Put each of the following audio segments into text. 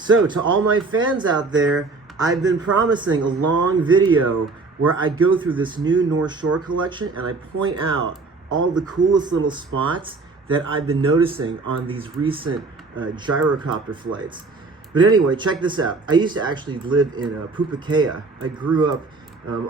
So to all my fans out there, I've been promising a long video where I go through this new North Shore collection and I point out all the coolest little spots that I've been noticing on these recent gyrocopter flights. But anyway, check this out. I used to actually live in Pupukea. I grew up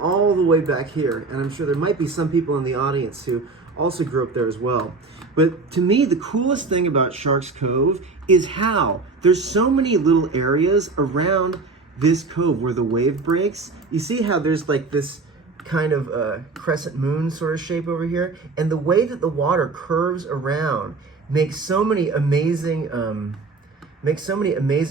all the way back here, and I'm sure there might be some people in the audience who also grew up there as well. But to me, the coolest thing about Sharks Cove is how there's so many little areas around this cove where the wave breaks. You see how there's like this kind of crescent moon sort of shape over here, and the way that the water curves around makes so many amazing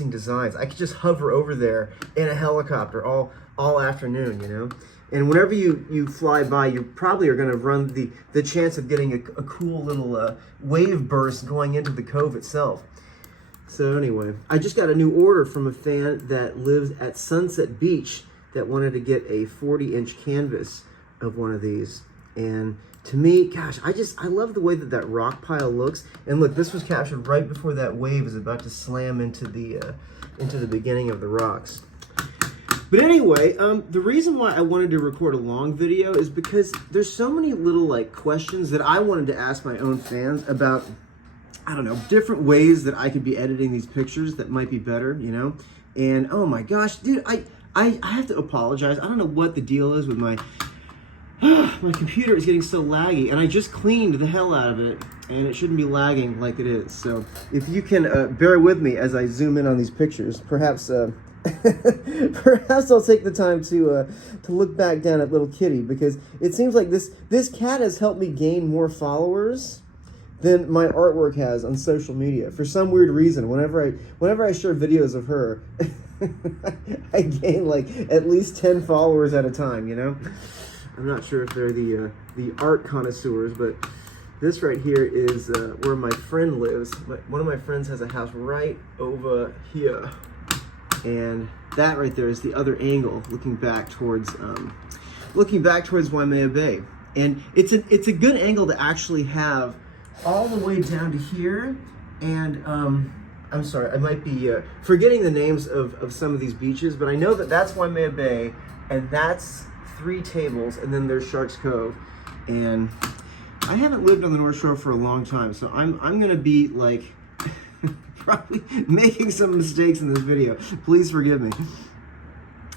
designs. I could just hover over there in a helicopter all afternoon, you know. And whenever you fly by, you probably are going to run the chance of getting a cool little wave burst going into the cove itself. So anyway, I just got a new order from a fan that lives at Sunset Beach that wanted to get a 40-inch canvas of one of these. And to me, gosh, I love the way that rock pile looks. And look, this was captured right before that wave is about to slam into the beginning of the rocks. But anyway, the reason why I wanted to record a long video is because there's so many little like questions that I wanted to ask my own fans about, I don't know, different ways that I could be editing these pictures that might be better, you know? And oh my gosh, dude, I have to apologize. I don't know what the deal is with my computer is getting so laggy, and I just cleaned the hell out of it, and it shouldn't be lagging like it is. So if you can bear with me as I zoom in on these pictures, perhaps perhaps I'll take the time to look back down at little Kitty, because it seems like this cat has helped me gain more followers than my artwork has on social media. For some weird reason, whenever I share videos of her, I gain like at least 10 followers at a time, you know? I'm not sure if they're the art connoisseurs, but this right here is where my friend lives. One of my friends has a house right over here. And that right there is the other angle, looking back towards Waimea Bay. And it's a good angle to actually have all the way down to here. And I'm sorry, I might be forgetting the names of some of these beaches, but I know that that's Waimea Bay, and that's Three Tables, and then there's Sharks Cove. And I haven't lived on the North Shore for a long time, so I'm gonna be like probably making some mistakes in this video. Please forgive me.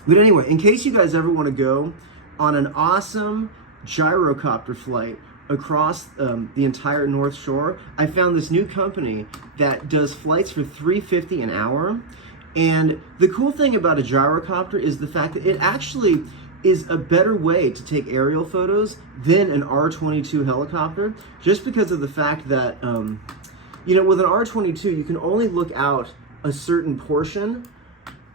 But anyway, in case you guys ever want to go on an awesome gyrocopter flight across the entire North Shore, I found this new company that does flights for $3.50 an hour. And the cool thing about a gyrocopter is the fact that it actually is a better way to take aerial photos than an R-22 helicopter, just because of the fact that you know, with an R-22, you can only look out a certain portion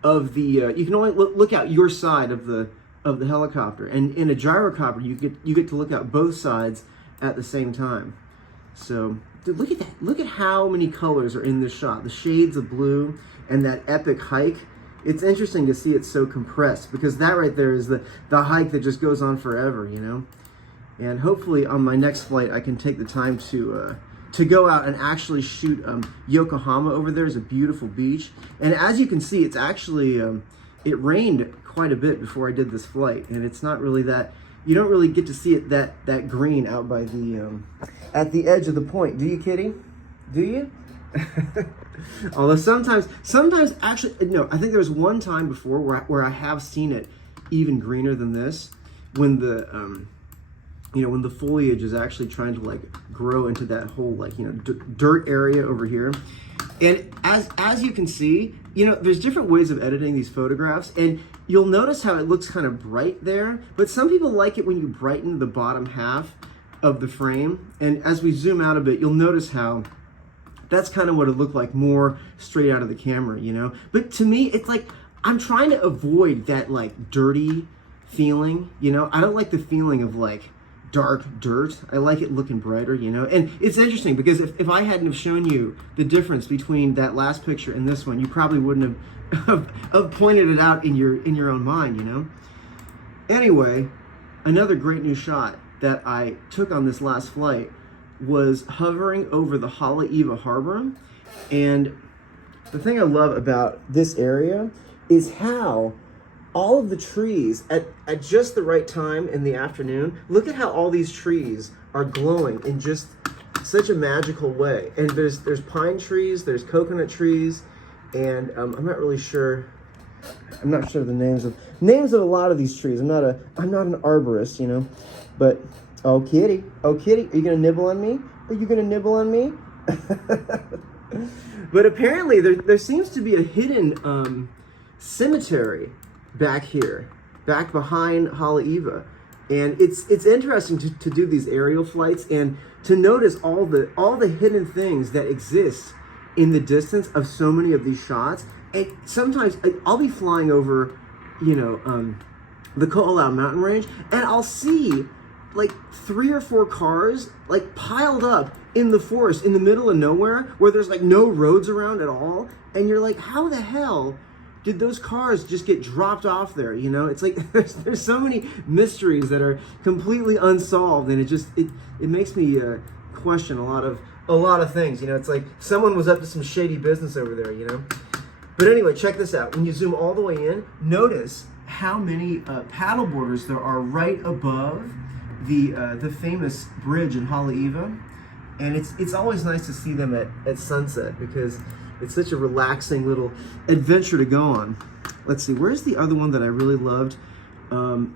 of the, you can only look out your side of the helicopter. And in a gyrocopter, you get to look out both sides at the same time. So, dude, look at that. Look at how many colors are in this shot. The shades of blue and that epic hike. It's interesting to see it so compressed, because that right there is the hike that just goes on forever, you know? And hopefully on my next flight, I can take the time to go out and actually shoot Yokohama. Over there is a beautiful beach, and as you can see, it's actually it rained quite a bit before I did this flight, and it's not really that, you don't really get to see it that green out by the at the edge of the point, do you, Kitty? Do you? Although sometimes actually, no, I think there was one time before where I have seen it even greener than this, when the you know, when the foliage is actually trying to like grow into that whole like, you know, dirt area over here. And as you can see, you know, there's different ways of editing these photographs, and you'll notice how it looks kind of bright there, but some people like it when you brighten the bottom half of the frame. And as we zoom out a bit, you'll notice how that's kind of what it looked like more straight out of the camera, you know? But to me, it's like, I'm trying to avoid that like dirty feeling, you know? I don't like the feeling of like dark dirt. I like it looking brighter, you know? And it's interesting because if I hadn't have shown you the difference between that last picture and this one, you probably wouldn't have pointed it out in your own mind, you know? Anyway, another great new shot that I took on this last flight was hovering over the Haleiwa Harbor, and the thing I love about this area is how all of the trees at just the right time in the afternoon, look at how all these trees are glowing in just such a magical way. And there's pine trees, there's coconut trees, and I'm not sure the names of a lot of these trees. I'm not an arborist, you know, but oh kitty, are you gonna nibble on me? Are you gonna nibble on me? But apparently there seems to be a hidden cemetery back here, back behind Haleiwa. And it's interesting to do these aerial flights and to notice all the hidden things that exist in the distance of so many of these shots. And sometimes I'll be flying over, you know, the Ko'olau mountain range, and I'll see like 3 or 4 cars like piled up in the forest in the middle of nowhere where there's like no roads around at all. And you're like, how the hell did those cars just get dropped off there? You know, it's like there's so many mysteries that are completely unsolved, and it makes me question a lot of things. You know, it's like someone was up to some shady business over there, you know. But anyway, check this out. When you zoom all the way in, notice how many paddleboarders there are right above the famous bridge in Haleiwa. And it's always nice to see them at sunset because it's such a relaxing little adventure to go on. Let's see, where's the other one that I really loved?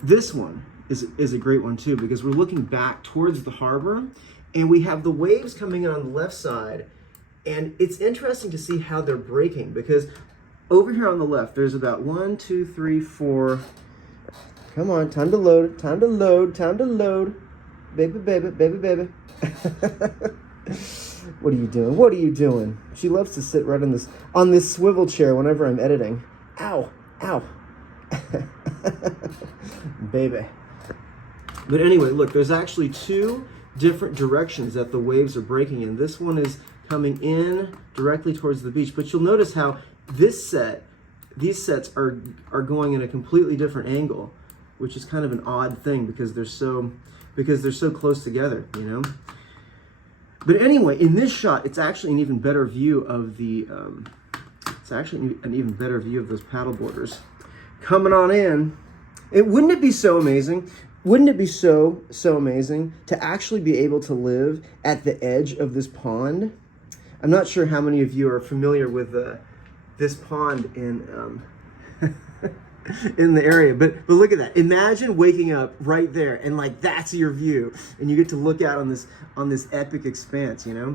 This one is a great one too, because we're looking back towards the harbor and we have the waves coming in on the left side. And it's interesting to see how they're breaking, because over here on the left, there's about 1, 2, 3, 4. Come on, time to load, time to load, time to load. Baby, baby, baby, baby. What are you doing? What are you doing? She loves to sit right on this swivel chair whenever I'm editing. Ow, ow. Baby. But anyway, look, there's actually 2 different directions that the waves are breaking in. This one is coming in directly towards the beach, but you'll notice how these sets are going in a completely different angle, which is kind of an odd thing because they're so close together, you know. But anyway, in this shot, it's actually an even better view of the those paddleboarders coming on in. Wouldn't it be so amazing? Wouldn't it be so amazing to actually be able to live at the edge of this pond? I'm not sure how many of you are familiar with this pond in in the area, but look at that. Imagine waking up right there and like that's your view, and you get to look out on this epic expanse. You know,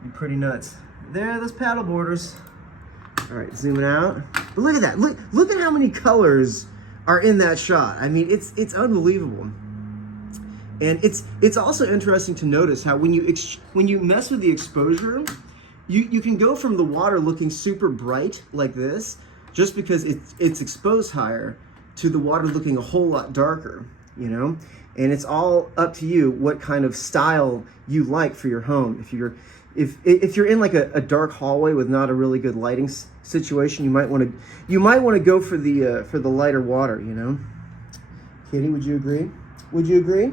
it'd be pretty nuts. There are those paddleboarders. All right, zooming out. But look at that. Look at how many colors are in that shot. I mean, it's unbelievable. And it's also interesting to notice how when you mess with the exposure, you can go from the water looking super bright like this, just because it's exposed higher, to the water looking a whole lot darker, you know? And it's all up to you what kind of style you like for your home. If you're in like a dark hallway with not a really good lighting situation, you might want to go for the lighter water, you know? Kitty, would you agree? Would you agree?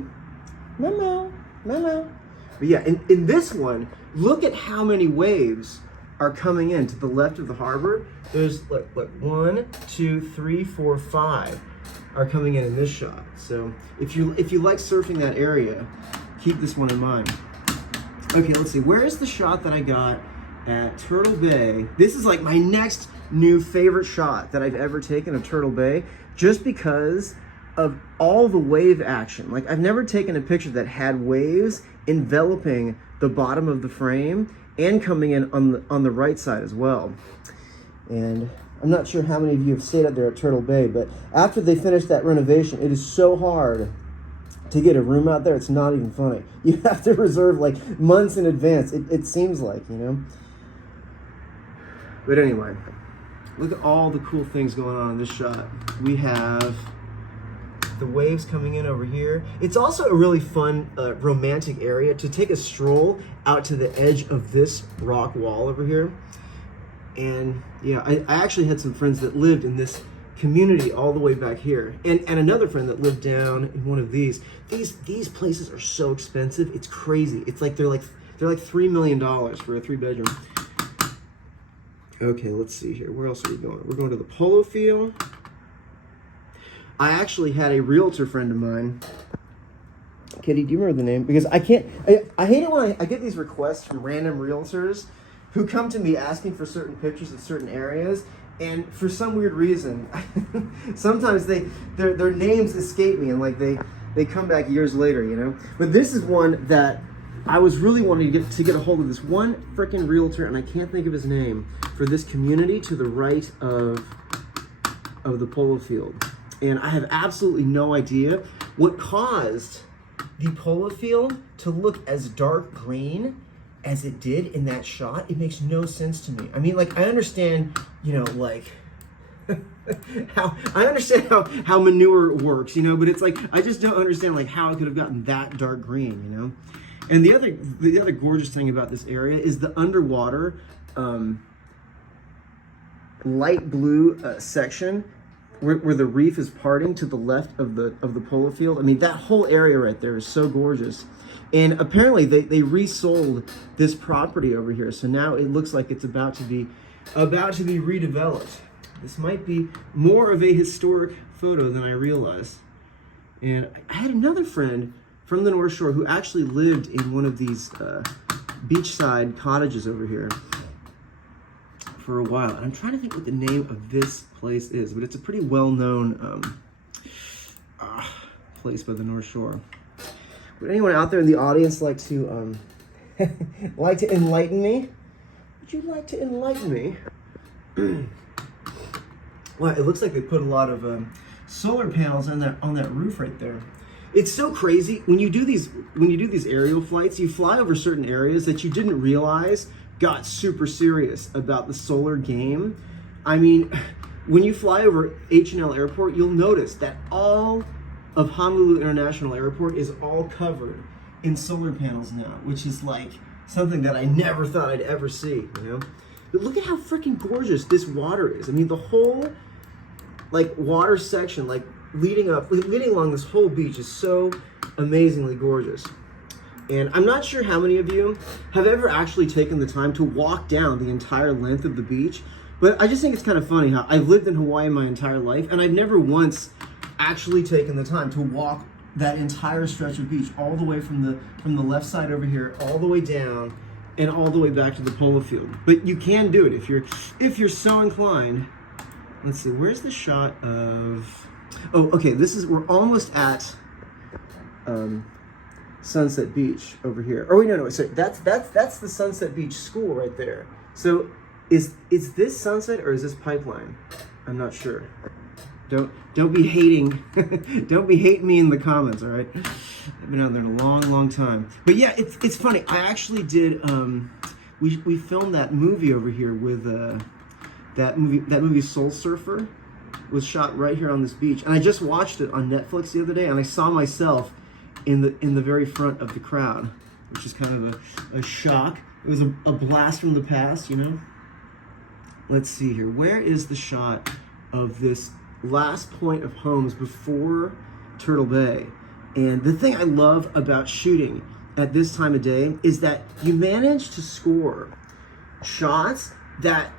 No. But yeah, in this one, look at how many waves are coming in to the left of the harbor. There's look 1, 2, 3, 4, 5 are coming in this shot. So if you like surfing that area, keep this one in mind. Okay, let's see. Where is the shot that I got at Turtle Bay? This is like my next new favorite shot that I've ever taken of Turtle Bay, just because of all the wave action. Like, I've never taken a picture that had waves enveloping the bottom of the frame and coming in on the right side as well. And I'm not sure how many of you have stayed out there at Turtle Bay, but after they finished that renovation, it is so hard to get a room out there. It's not even funny. You have to reserve like months in advance. It seems like, you know. But anyway, look at all the cool things going on in this shot. We have the waves coming in over here. It's also a really fun, romantic area to take a stroll out to the edge of this rock wall over here. And yeah, I actually had some friends that lived in this community all the way back here, and another friend that lived down in one of these. These places are so expensive, it's crazy. It's like they're like $3 million for a 3-bedroom. Okay, let's see here. Where else are we going? We're going to the polo field. I actually had a realtor friend of mine. Kitty, do you remember the name? Because I can't, I hate it when I get these requests from random realtors who come to me asking for certain pictures of certain areas, and for some weird reason, sometimes their names escape me, and like they come back years later, you know? But this is one that I was really wanting to get a hold of, this one freaking realtor, and I can't think of his name, for this community to the right of the polo field. And I have absolutely no idea what caused the polo field to look as dark green as it did in that shot. It makes no sense to me. I mean, like, I understand, you know, like, how manure works, you know, but it's like, I just don't understand, like, how it could have gotten that dark green, you know? And the other gorgeous thing about this area is the underwater light blue section where the reef is parting to the left of the polo field. I mean, that whole area right there is so gorgeous. And apparently they resold this property over here, so now it looks like it's about to be redeveloped. This might be more of a historic photo than I realized. And I had another friend from the North Shore who actually lived in one of these beachside cottages over here for a while. And I'm trying to think what the name of this place is, but it's a pretty well-known place by the North Shore. Would anyone out there in the audience like to like to enlighten me? Would you like to enlighten me? Well, it looks like they put a lot of solar panels on that roof right there. It's so crazy when you do these aerial flights. You fly over certain areas that you didn't realize got super serious about the solar game. I mean, when you fly over H&L Airport, you'll notice that all of Honolulu International Airport is all covered in solar panels now, which is like something that I never thought I'd ever see, you know? But look at how freaking gorgeous this water is. I mean, the whole like water section, like leading along this whole beach is so amazingly gorgeous. And I'm not sure how many of you have ever actually taken the time to walk down the entire length of the beach, but I just think it's kind of funny how I've lived in Hawaii my entire life, and I've never once actually taken the time to walk that entire stretch of beach all the way from the left side over here, all the way down, and all the way back to the polo field. But you can do it if you're so inclined. Let's see, where's the shot of... Oh, okay, we're almost at Sunset Beach over here. Oh wait, no, sorry, that's the Sunset Beach School right there. So is this Sunset or is this Pipeline? I'm not sure. Don't be hating don't be hating me in the comments, all right? I've been out there in a long time. But yeah, it's funny. I actually did we filmed that movie over here with that movie Soul Surfer was shot right here on this beach. And I just watched it on Netflix the other day, and I saw myself in the very front of the crowd, which is kind of a shock. It was a blast from the past, you know? Let's see here. Where is the shot of this last point of homes before Turtle Bay? And the thing I love about shooting at this time of day is that you manage to score shots that,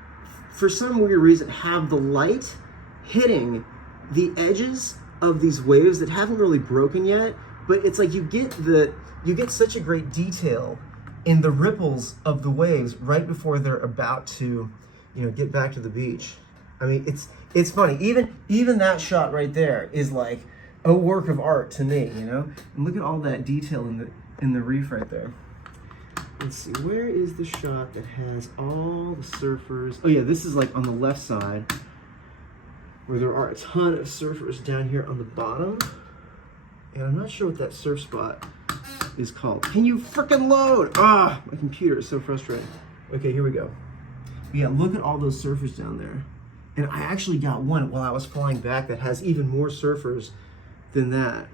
for some weird reason, have the light hitting the edges of these waves that haven't really broken yet, but it's like you get such a great detail in the ripples of the waves right before they're about to, you know, get back to the beach. I mean, it's funny. Even that shot right there is like a work of art to me, you know? And look at all that detail in the reef right there. Let's see, where is the shot that has all the surfers? Oh yeah, this is like on the left side, where there are a ton of surfers down here on the bottom. And I'm not sure what that surf spot is called. Can you frickin' load? Ah, my computer is so frustrating. Okay, here we go. Yeah, look at all those surfers down there. And I actually got one while I was flying back that has even more surfers than that.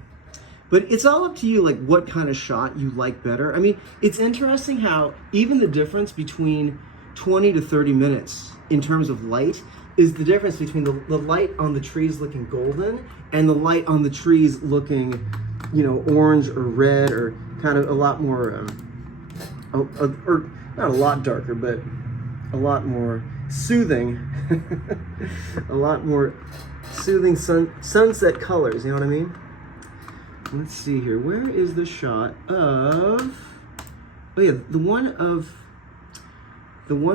But it's all up to you, like what kind of shot you like better. I mean, it's interesting how even the difference between 20 to 30 minutes in terms of light is the difference between the light on the trees looking golden and the light on the trees looking, you know, orange or red or kind of a lot more, or not a lot darker, but a lot more soothing, a lot more soothing sunset colors, you know what I mean? Let's see here, where is the shot of, oh yeah, the one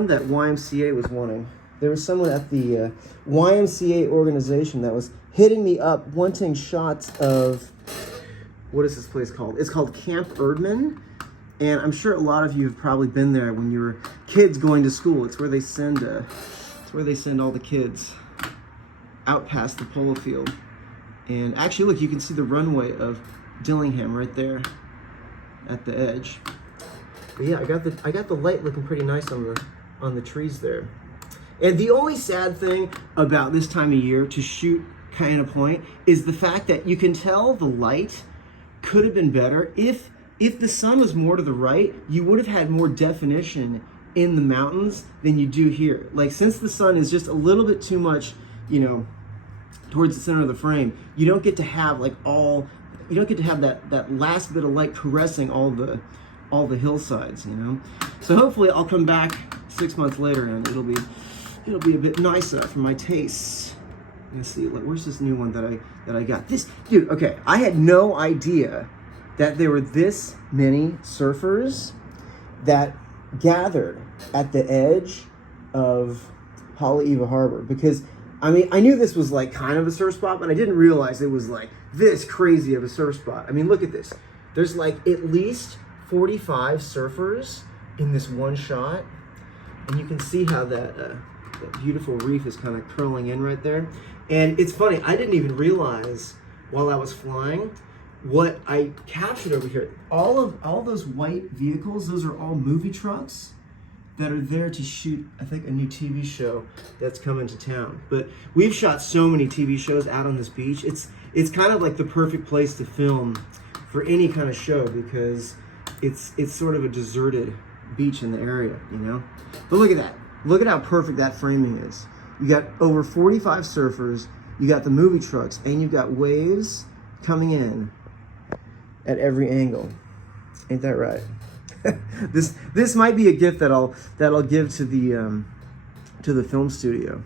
that YMCA was wanting. There was someone at the YMCA organization that was hitting me up wanting shots of, what is this place called? It's called Camp Erdman. And I'm sure a lot of you have probably been there when you were kids going to school. It's where they send all the kids out past the polo field. And actually, look, you can see the runway of Dillingham right there at the edge. But yeah, I got the light looking pretty nice on the trees there. And the only sad thing about this time of year to shoot Kiena Point is the fact that you can tell the light could have been better if the sun was more to the right. You would have had more definition in the mountains than you do here. Like, since the sun is just a little bit too much, you know, towards the center of the frame, you don't get to have that last bit of light caressing all the hillsides, you know. So hopefully I'll come back 6 months later and it'll be a bit nicer for my tastes. Let's see, like, where's this new one that I got? This dude, okay, I had no idea that there were this many surfers that gathered at the edge of Haleiwa Harbor, because I mean, I knew this was like kind of a surf spot, but I didn't realize it was like this crazy of a surf spot. I mean, look at this. There's like at least 45 surfers in this one shot, and you can see how that beautiful reef is kind of curling in right there. And it's funny, I didn't even realize while I was flying what I captured over here. All those white vehicles, those are all movie trucks that are there to shoot, I think, a new TV show that's coming to town. But we've shot so many TV shows out on this beach. It's kind of like the perfect place to film for any kind of show, because it's sort of a deserted beach in the area, you know? But look at that. Look at how perfect that framing is. You got over 45 surfers, you got the movie trucks, and you got waves coming in at every angle. Ain't that right? This might be a gift that I'll give to the film studio.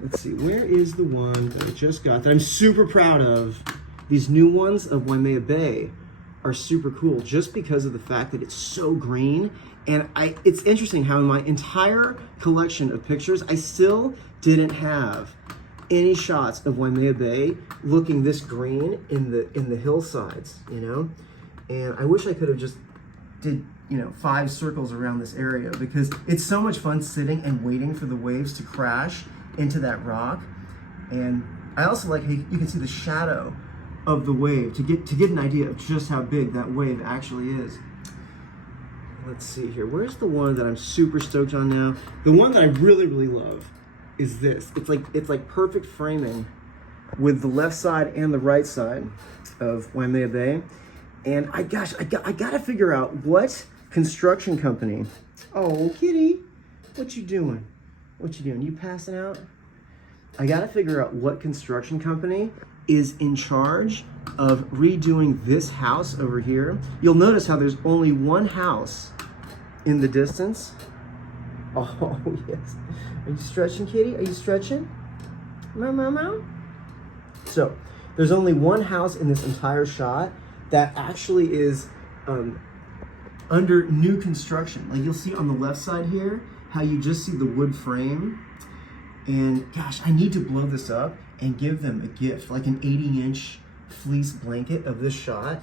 Let's see, where is the one that I just got that I'm super proud of? These new ones of Waimea Bay are super cool just because of the fact that it's so green. And it's interesting how in my entire collection of pictures, I still didn't have any shots of Waimea Bay looking this green in the hillsides, you know? And I wish I could have just did, you know, 5 circles around this area, because it's so much fun sitting and waiting for the waves to crash into that rock. And I also like how you can see the shadow of the wave to get an idea of just how big that wave actually is. Let's see here. Where's the one that I'm super stoked on now? The one that I really, really love is this. It's like perfect framing with the left side and the right side of Waimea Bay. And I gotta figure out what construction company. Oh, kitty, what you doing? What you doing? You passing out? I gotta figure out what construction company is in charge of redoing this house over here. You'll notice how there's only one house in the distance. Oh, yes. Are you stretching, kitty? Are you stretching? Meow, meow, meow. So, there's only one house in this entire shot that actually is under new construction. Like, you'll see on the left side here, how you just see the wood frame. And gosh, I need to blow this up and give them a gift, like an 80-inch fleece blanket of this shot.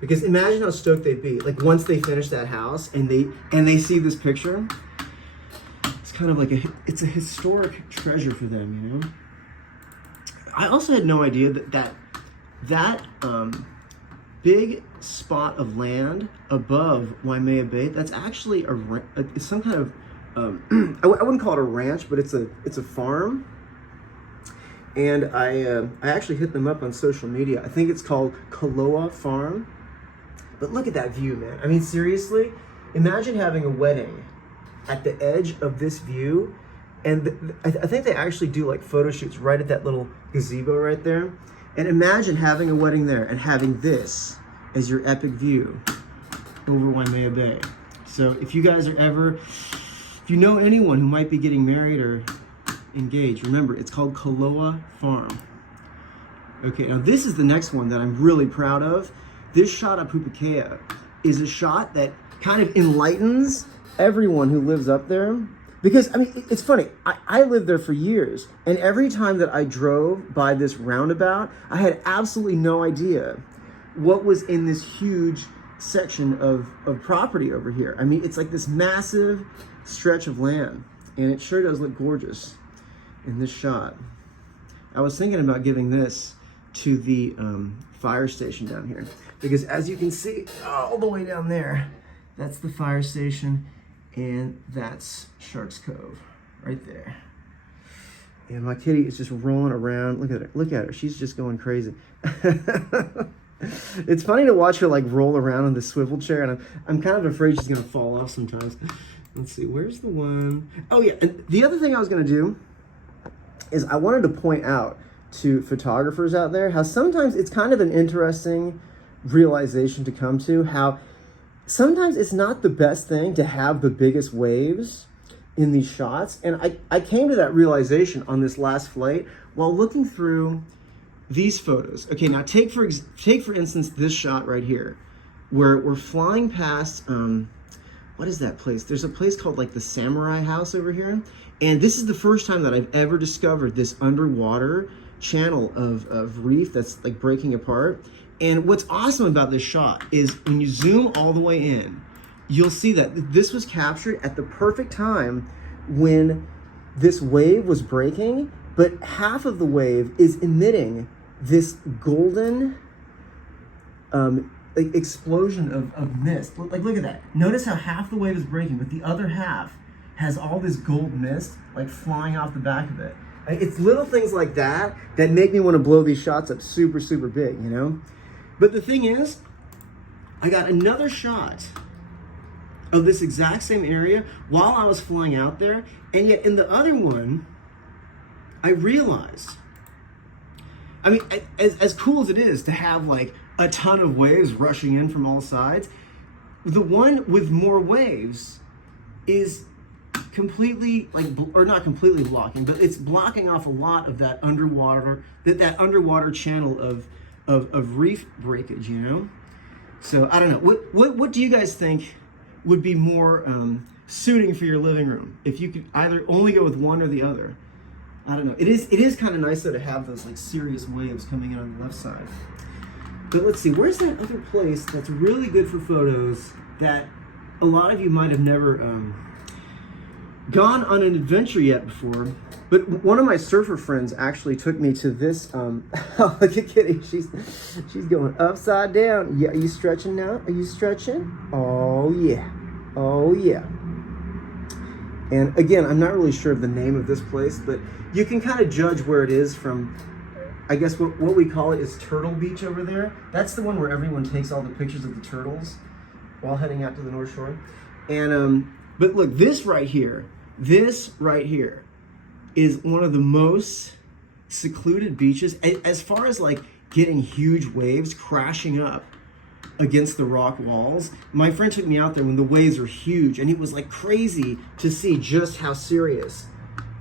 Because imagine how stoked they'd be, like once they finish that house and they see this picture. It's kind of like it's a historic treasure for them, you know? I also had no idea that big spot of land above Waimea Bay, that's actually it's some kind of, I wouldn't call it a ranch, but it's a farm. And I actually hit them up on social media. I think it's called Koloa Farm. But look at that view, man. I mean, seriously, imagine having a wedding at the edge of this view. And I think they actually do like photo shoots right at that little gazebo right there. And imagine having a wedding there and having this as your epic view over Waimea Bay. So if you guys are ever If you know anyone who might be getting married or engaged, remember, it's called Koloa Farm. Okay, now this is the next one that I'm really proud of. This shot at Pupukea is a shot that kind of enlightens everyone who lives up there. Because, I mean, it's funny, I lived there for years, and every time that I drove by this roundabout, I had absolutely no idea what was in this huge section of property over here. I mean, it's like this massive stretch of land, and it sure does look gorgeous in this shot. I was thinking about giving this to the fire station down here, because as you can see, all the way down there, that's the fire station, and that's Sharks Cove right there. And my kitty is just rolling around. Look at her, look at her. She's just going crazy. It's funny to watch her like roll around in the swivel chair, and I'm kind of afraid she's gonna fall off sometimes. Let's see, where's the one? Oh yeah, and the other thing I was gonna do is I wanted to point out to photographers out there how sometimes it's kind of an interesting realization to come to, how sometimes it's not the best thing to have the biggest waves in these shots. And I came to that realization on this last flight while looking through these photos. Okay, now take for instance this shot right here, where we're flying past, what is that place? There's a place called like the Samurai House over here. And this is the first time that I've ever discovered this underwater channel of reef that's like breaking apart. And what's awesome about this shot is when you zoom all the way in, you'll see that this was captured at the perfect time when this wave was breaking, but half of the wave is emitting this golden explosion of mist. Like, look at that. Notice how half the wave is breaking, but the other half has all this gold mist like flying off the back of it. It's little things like that that make me want to blow these shots up super, super big, you know? But the thing is, I got another shot of this exact same area while I was flying out there, and yet in the other one, I realized, I mean, as cool as it is to have like a ton of waves rushing in from all sides, the one with more waves is completely like, or not completely blocking, but it's blocking off a lot of that underwater, that underwater channel of reef breakage, you know? So I don't know. What do you guys think would be more suiting for your living room if you could either only go with one or the other? I don't know. It is kind of nice though to have those like serious waves coming in on the left side. But let's see, where's that other place that's really good for photos that a lot of you might have never gone on an adventure yet before? But one of my surfer friends actually took me to this, oh, look at Kitty, she's going upside down. Yeah, are you stretching now? Are you stretching? Oh yeah, oh yeah. And again, I'm not really sure of the name of this place, but you can kind of judge where it is from, I guess what we call it is Turtle Beach over there. That's the one where everyone takes all the pictures of the turtles while heading out to the North Shore. And, but look, this right here is one of the most secluded beaches as far as like getting huge waves crashing up against the rock walls. My friend took me out there when the waves were huge, and it was like crazy to see just how serious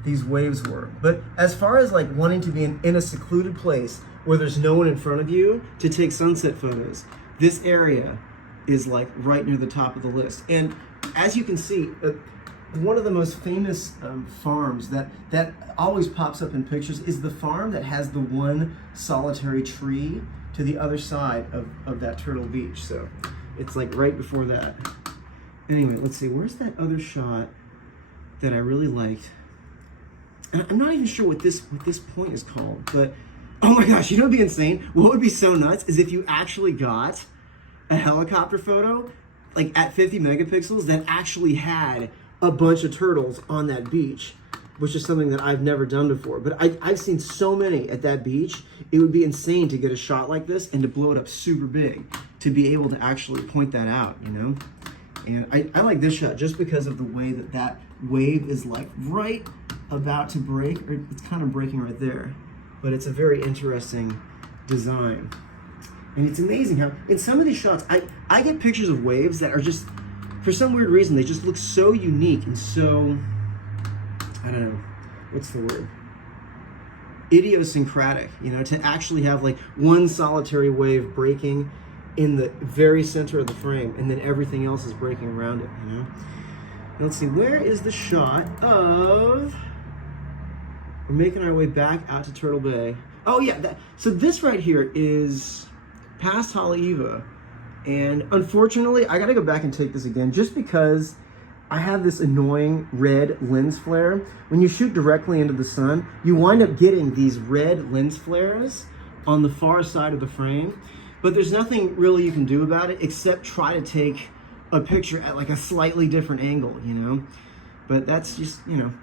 these waves were. But as far as like wanting to be in a secluded place where there's no one in front of you to take sunset photos, this area is like right near the top of the list. And as you can see, one of the most famous farms that always pops up in pictures is the farm that has the one solitary tree to the other side of that Turtle Beach. So it's like right before that. Anyway, let's see, where's that other shot that I really liked? And I'm not even sure what this point is called, but oh my gosh, you know what'd be insane? What would be so nuts is if you actually got a helicopter photo like at 50 megapixels that actually had a bunch of turtles on that beach, which is something that I've never done before. But I've seen so many at that beach. It would be insane to get a shot like this and to blow it up super big, to be able to actually point that out, you know? And I like this shot just because of the way that wave is like right about to break, or it's kind of breaking right there. But it's a very interesting design. And it's amazing how in some of these shots, I get pictures of waves that are just for some weird reason, they just look so unique and so, I don't know, what's the word? Idiosyncratic, you know, to actually have like one solitary wave breaking in the very center of the frame and then everything else is breaking around it, you know? And let's see, where is the shot of, we're making our way back out to Turtle Bay. Oh yeah, so this right here is past Haleiwa. And unfortunately, I gotta go back and take this again just because I have this annoying red lens flare. When you shoot directly into the sun, you wind up getting these red lens flares on the far side of the frame, but there's nothing really you can do about it except try to take a picture at like a slightly different angle, you know? But that's just, you know,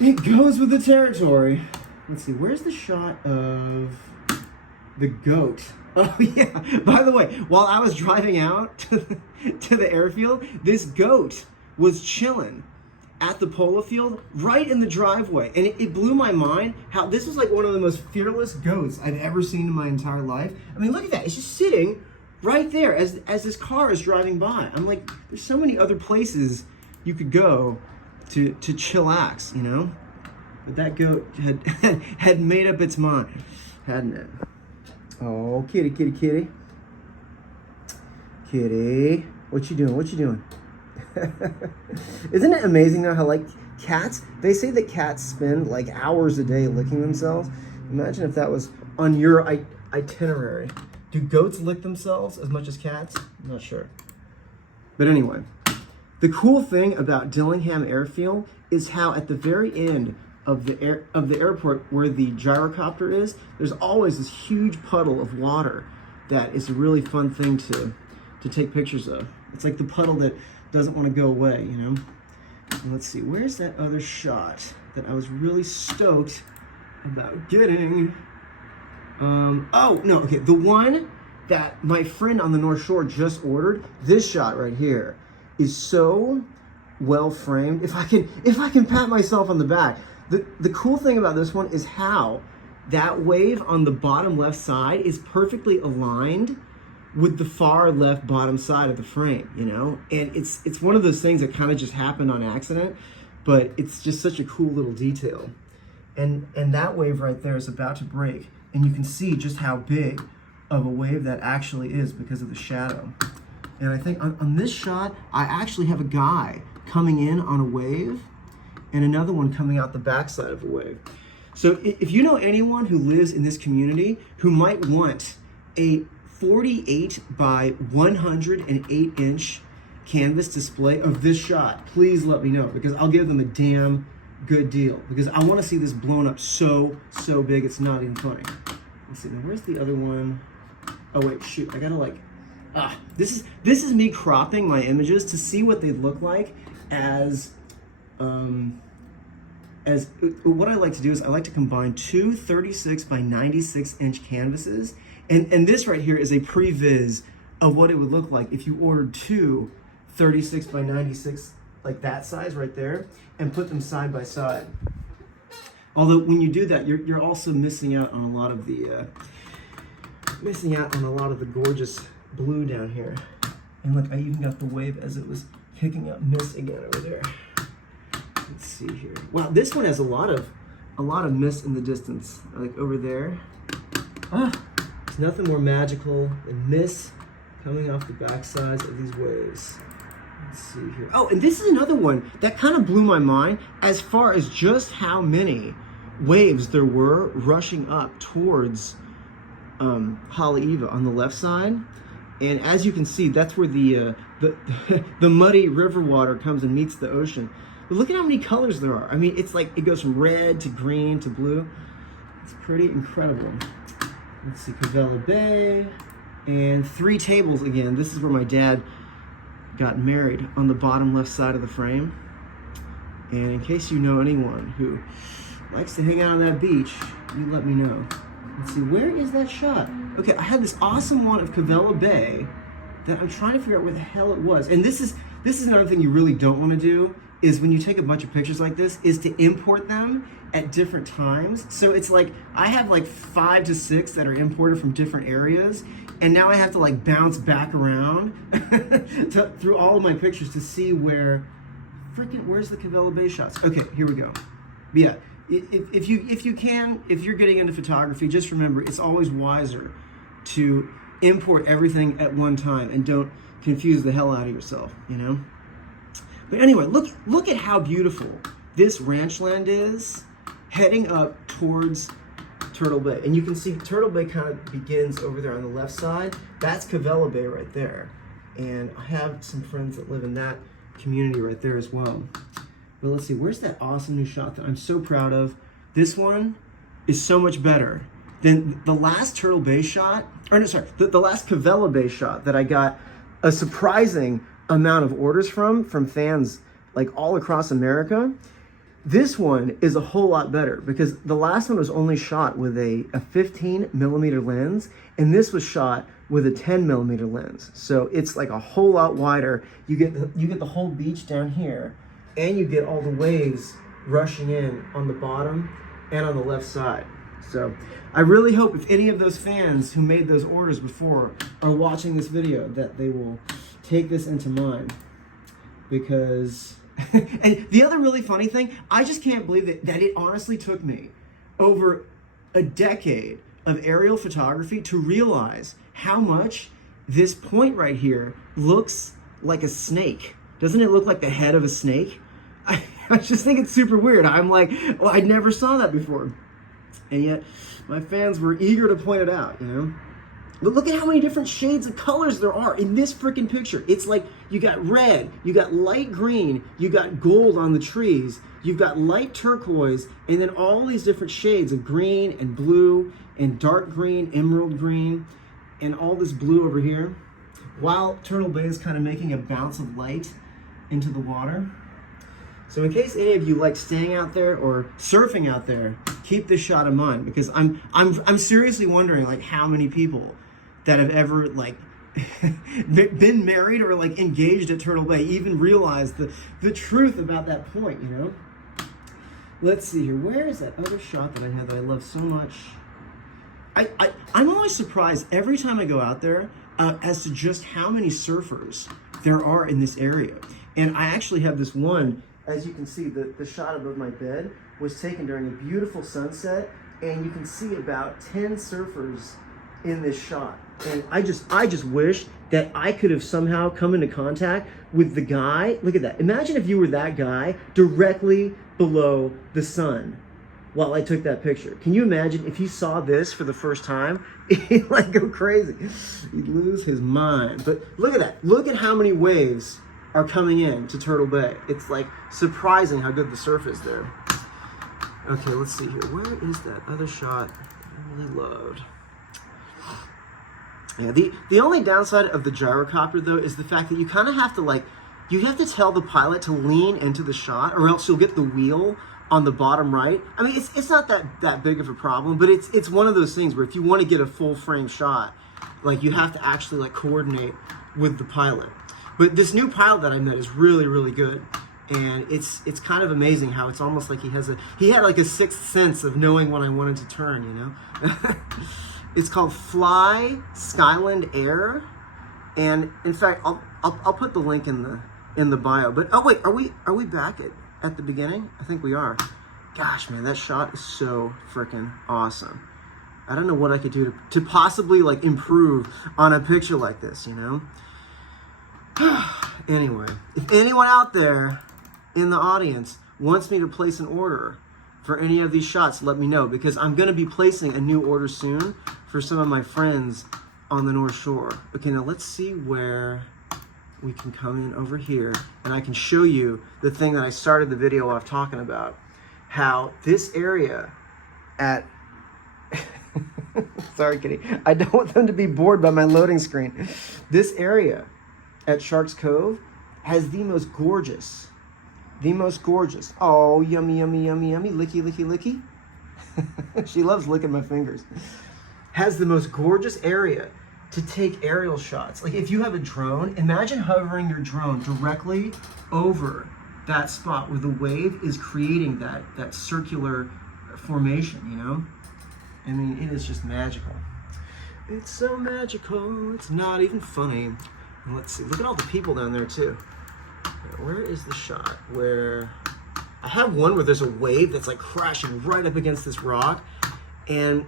it goes with the territory. Let's see, where's the shot of the goat? Oh yeah, by the way, while I was driving out to the airfield, this goat was chilling at the polo field right in the driveway. And it blew my mind how this was like one of the most fearless goats I've ever seen in my entire life. I mean, look at that. It's just sitting right there as this car is driving by. I'm like, there's so many other places you could go to chillax, you know? But that goat had made up its mind, hadn't it? Oh, kitty, kitty, kitty. Kitty. What you doing? What you doing? Isn't it amazing though how like cats, they say that cats spend like hours a day licking themselves. Imagine if that was on your itinerary. Do goats lick themselves as much as cats? I'm not sure. But anyway, the cool thing about Dillingham Airfield is how at the very end of the airport where the gyrocopter is, there's always this huge puddle of water that is a really fun thing to take pictures of. It's like the puddle that doesn't want to go away, you know? And let's see, where's that other shot that I was really stoked about getting? Oh, no, okay, the one that my friend on the North Shore just ordered, this shot right here, is so well framed. If I can pat myself on the back. The cool thing about this one is how that wave on the bottom left side is perfectly aligned with the far left bottom side of the frame, you know? And it's one of those things that kind of just happened on accident, but it's just such a cool little detail. And that wave right there is about to break, and you can see just how big of a wave that actually is because of the shadow. And I think on this shot, I actually have a guy coming in on a wave and another one coming out the backside of a wave. So if you know anyone who lives in this community who might want a 48 by 108 inch canvas display of this shot, please let me know, because I'll give them a damn good deal, because I want to see this blown up so big it's not even funny. Let's see, now where's the other one? Oh wait, shoot, I gotta like, this is me cropping my images to see what they look like as what I like to do is I like to combine two 36 by 96 inch canvases, and this right here is a previs of what it would look like if you ordered two 36 by 96 like that size right there and put them side by side. Although when you do that, you're also missing out on a lot of the gorgeous blue down here. And look, I even got the wave as it was picking up mist again over there. Let's see here. Wow, this one has a lot of mist in the distance, like over there. There's nothing more magical than mist coming off the backsides of these waves. Let's see here. Oh, and this is another one that kind of blew my mind as far as just how many waves there were rushing up towards Haleiwa on the left side. And as you can see, that's where the muddy river water comes and meets the ocean. But look at how many colors there are. I mean, it's like it goes from red to green to blue. It's pretty incredible. Let's see, Cavella Bay, and 3 tables again. This is where my dad got married, on the bottom left side of the frame. And in case you know anyone who likes to hang out on that beach, you let me know. Let's see, where is that shot? Okay, I had this awesome one of Cavella Bay that I'm trying to figure out where the hell it was. And this is another thing you really don't want to do, is when you take a bunch of pictures like this is to import them at different times. So it's like I have like 5 to 6 that are imported from different areas, and now I have to like bounce back around through all of my pictures to see where's the Cavallo Bay shots. Okay, here we go. But yeah, if you're getting into photography, just remember it's always wiser to import everything at one time and don't confuse the hell out of yourself, you know? But anyway, look at how beautiful this ranch land is heading up towards Turtle Bay. And you can see Turtle Bay kind of begins over there on the left side. That's Cavallo Bay right there. And I have some friends that live in that community right there as well. But let's see, where's that awesome new shot that I'm so proud of? This one is so much better than the last Turtle Bay shot, or no, sorry, the last Cavallo Bay shot that I got a surprising amount of orders from fans like all across America. This one is a whole lot better because the last one was only shot with a 15 millimeter lens, and this was shot with a 10 millimeter lens. So it's like a whole lot wider. You get the whole beach down here, and you get all the waves rushing in on the bottom and on the left side. So I really hope if any of those fans who made those orders before are watching this video that they will take this into mind, because and the other really funny thing, I just can't believe that it honestly took me over a decade of aerial photography to realize how much this point right here looks like a snake. Doesn't it look like the head of a snake? I just think it's super weird. I'm like, well, I never saw that before. And yet my fans were eager to point it out, you know? But look at how many different shades of colors there are in this freaking picture. It's like you got red, you got light green, you got gold on the trees, you've got light turquoise, and then all these different shades of green and blue and dark green, emerald green, and all this blue over here. While Turtle Bay is kind of making a bounce of light into the water. So in case any of you like staying out there or surfing out there, keep this shot in mind, because I'm seriously wondering like how many people that have ever like been married or like engaged at Turtle Bay even realize the truth about that point, you know? Let's see here. Where is that other shot that I had that I love so much? I'm always surprised every time I go out there as to just how many surfers there are in this area. And I actually have this one, as you can see, the shot above my bed was taken during a beautiful sunset, and you can see about 10 surfers in this shot. And I just wish that I could have somehow come into contact with the guy. Look at that. Imagine if you were that guy directly below the sun while I took that picture. Can you imagine if he saw this for the first time? He'd like go crazy. He'd lose his mind. But look at that. Look at how many waves are coming in to Turtle Bay. It's like surprising how good the surf is there. Okay, let's see here. Where is that other shot I really loved? Yeah, the only downside of the gyrocopter though is the fact that you kind of have to like, you have to tell the pilot to lean into the shot, or else you'll get the wheel on the bottom right. I mean, it's not that big of a problem, but it's one of those things where if you want to get a full frame shot, like you have to actually like coordinate with the pilot. But this new pilot that I met is really, really good. And it's kind of amazing how it's almost like he had like a sixth sense of knowing when I wanted to turn, you know? It's called Fly Skyland Air. And in fact, I'll put the link in the bio. But oh wait, are we back at the beginning? I think we are. Gosh, man, that shot is so freaking awesome. I don't know what I could do to possibly like improve on a picture like this, you know? Anyway, if anyone out there in the audience wants me to place an order for any of these shots, let me know, because I'm going to be placing a new order soon for some of my friends on the North Shore. Okay, now let's see where we can come in over here, and I can show you the thing that I started the video off talking about, how this area at sorry, Kitty, I don't want them to be bored by my loading screen. This area at Sharks Cove has the most gorgeous, oh, yummy, yummy, yummy, yummy, licky, licky, licky. She loves licking my fingers. Has the most gorgeous area to take aerial shots. Like if you have a drone, imagine hovering your drone directly over that spot where the wave is creating that circular formation, you know? I mean, it is just magical. It's so magical, it's not even funny. And let's see, look at all the people down there too. Where is the shot where I have one where there's a wave that's like crashing right up against this rock? And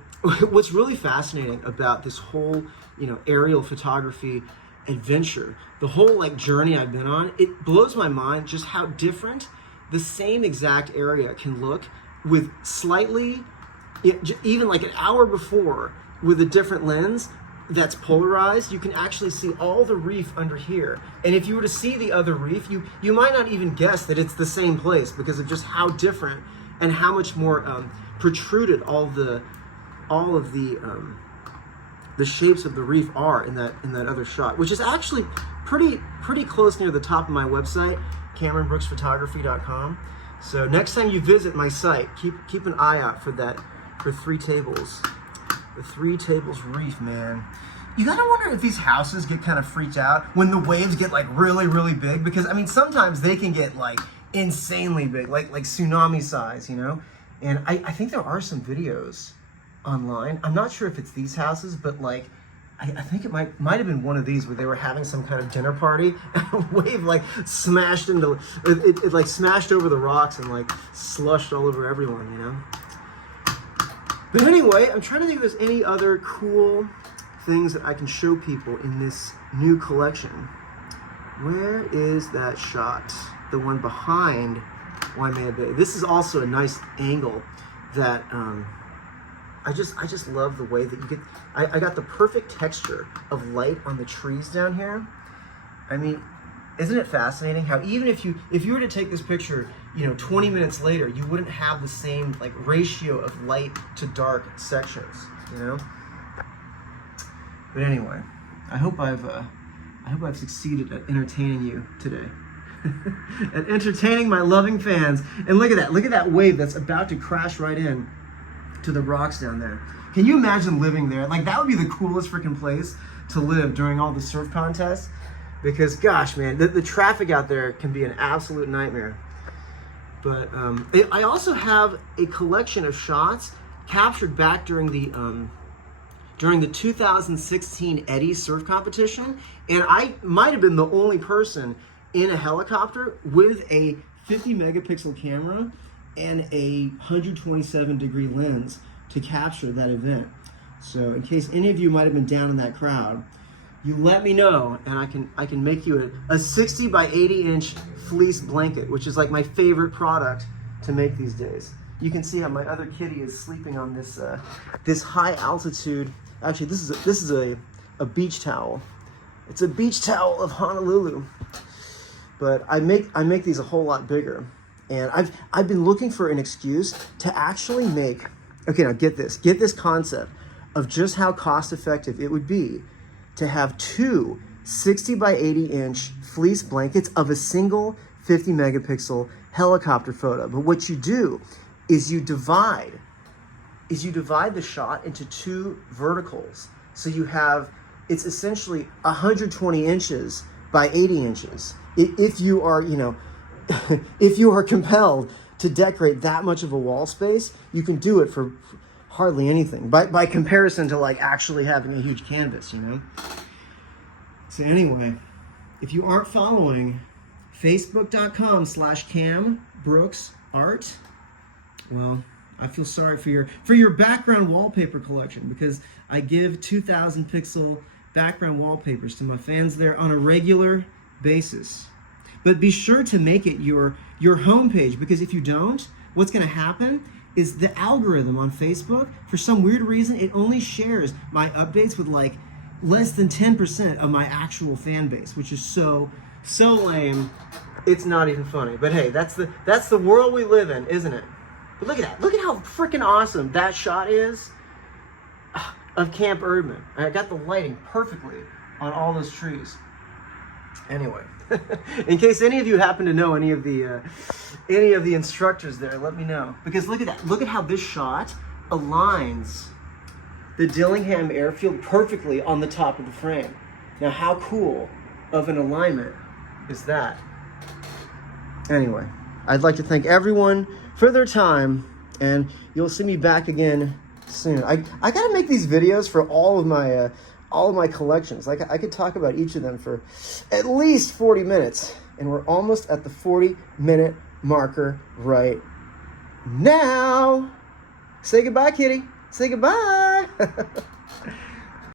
what's really fascinating about this whole, you know, aerial photography adventure, the whole like journey I've been on, it blows my mind just how different the same exact area can look with slightly, even like an hour before, with a different lens that's polarized. You can actually see all the reef under here, and if you were to see the other reef, you might not even guess that it's the same place because of just how different and how much more protruded all of the shapes of the reef are in that other shot, which is actually pretty close near the top of my website, CameronBrooksPhotography.com. So next time you visit my site, keep an eye out for Three Tables. The Three Tables Reef, man. You gotta wonder if these houses get kind of freaked out when the waves get like really, really big, because I mean, sometimes they can get like insanely big, like tsunami size, you know? And I think there are some videos online. I'm not sure if it's these houses, but like, I think it might have been one of these where they were having some kind of dinner party and a wave like smashed into, it like smashed over the rocks and like slushed all over everyone, you know? But anyway, I'm trying to think if there's any other cool things that I can show people in this new collection. Where is that shot? The one behind Waimea Bay. This is also a nice angle that I just love the way that you get. I got the perfect texture of light on the trees down here. I mean, isn't it fascinating how even if you were to take this picture, you know, 20 minutes later, you wouldn't have the same like ratio of light to dark sections, you know? But anyway, I hope I've succeeded at entertaining you today. At entertaining my loving fans. And look at that wave that's about to crash right in to the rocks down there. Can you imagine living there? Like, that would be the coolest freaking place to live during all the surf contests. Because gosh, man, the traffic out there can be an absolute nightmare. But I also have a collection of shots captured back during the 2016 Eddie surf competition, and I might have been the only person in a helicopter with a 50 megapixel camera and a 127 degree lens to capture that event. So in case any of you might have been down in that crowd, you let me know, and I can make you a 60 by 80 inch fleece blanket, which is like my favorite product to make these days. You can see how my other kitty is sleeping on this this high altitude. Actually, this is a beach towel. It's a beach towel of Honolulu. But I make these a whole lot bigger, and I've been looking for an excuse to actually make. Okay, now get this concept of just how cost effective it would be to have two 60 by 80 inch fleece blankets of a single 50 megapixel helicopter photo. But what you do is you divide the shot into two verticals. So you have, it's essentially 120 inches by 80 inches. If you are, you know, if you are compelled to decorate that much of a wall space, you can do it for hardly anything by comparison to like actually having a huge canvas, you know? So anyway, if you aren't following facebook.com/CamBrooksArt, well, I feel sorry for your background wallpaper collection, because I give 2,000 pixel background wallpapers to my fans there on a regular basis. But be sure to make it your homepage, because if you don't, what's going to happen is the algorithm on Facebook, for some weird reason, it only shares my updates with like less than 10% of my actual fan base, which is so lame. It's not even funny. But hey, that's the world we live in, isn't it? But look at that. Look at how freaking awesome that shot is of Camp Erdman. I got the lighting perfectly on all those trees. Anyway, in case any of you happen to know any of the instructors there, let me know. Because look at that. Look at how this shot aligns the Dillingham Airfield perfectly on the top of the frame. Now, how cool of an alignment is that? Anyway, I'd like to thank everyone for their time, and you'll see me back again soon. I gotta make these videos for all of my collections. Like, I could talk about each of them for at least 40 minutes, and we're almost at the 40-minute marker right now. Say goodbye, kitty. Say goodbye.